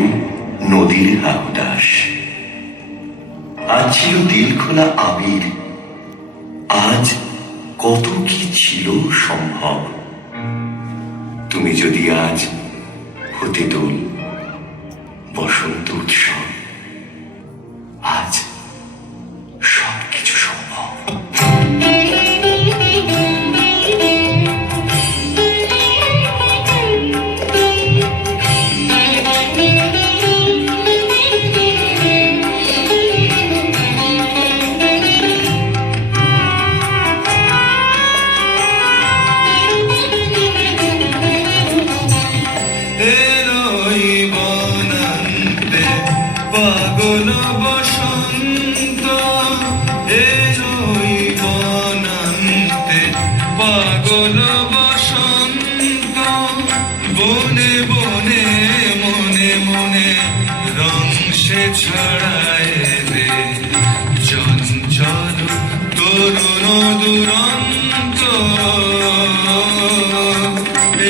তখন নদীর হাউদাস। আজ ছিল দিল খোলা আবির, আজ কত কি ছিল সম্ভব। তুমি যদি আজ হতে দোল বসন্ত উৎসব, আজ সবকিছু সম্ভব। পাগল বসন্ত এলোই বনান্তে, পাগল বসন্ত বনে বনে মনে মনে রং সে ছড়ায় রে। চঞ্চল তরুণ দুরন্ত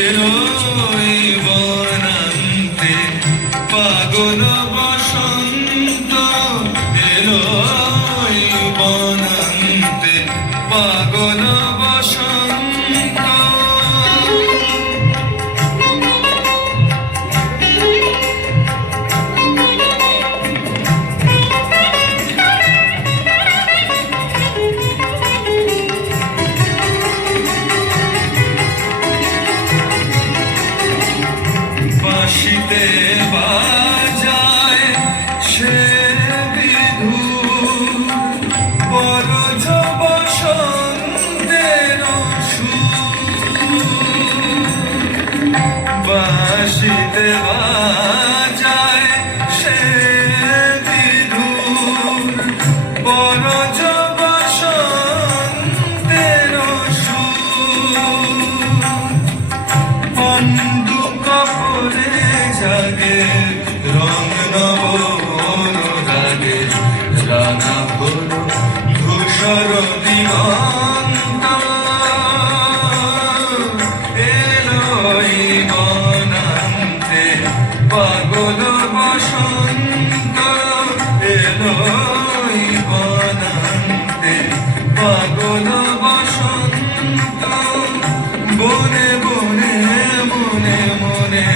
এলোই বনান্তে, পাগল বসন্ত এলোই বনান্তে, পাগল বসন্ত। বাঁশিতে বাজায় সে বিধুর, বরজ বসন্তের সুর। বাঁশিতে বাজায় সে বিধুর, বরজ বসন্তের সুর। বন্ধু কপরে জাগে রং নব অনুরাগে, রাঙা হলো ধূসর দিগন্ত এলোই বনান্তে, পাগল বসন্ত এলোই বনান্তে, পাগল বসন্ত। বনে বনে মনে মনে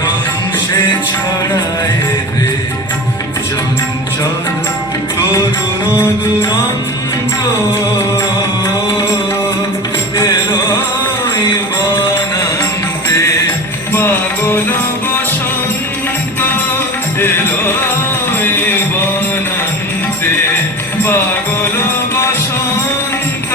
রং সে ছড়ায় রে। চঞ্চল তরুণ দুরন্ত এলোই বনান্তে, পাগল বসন্ত এলোই বনান্তে, পাগল বসন্ত।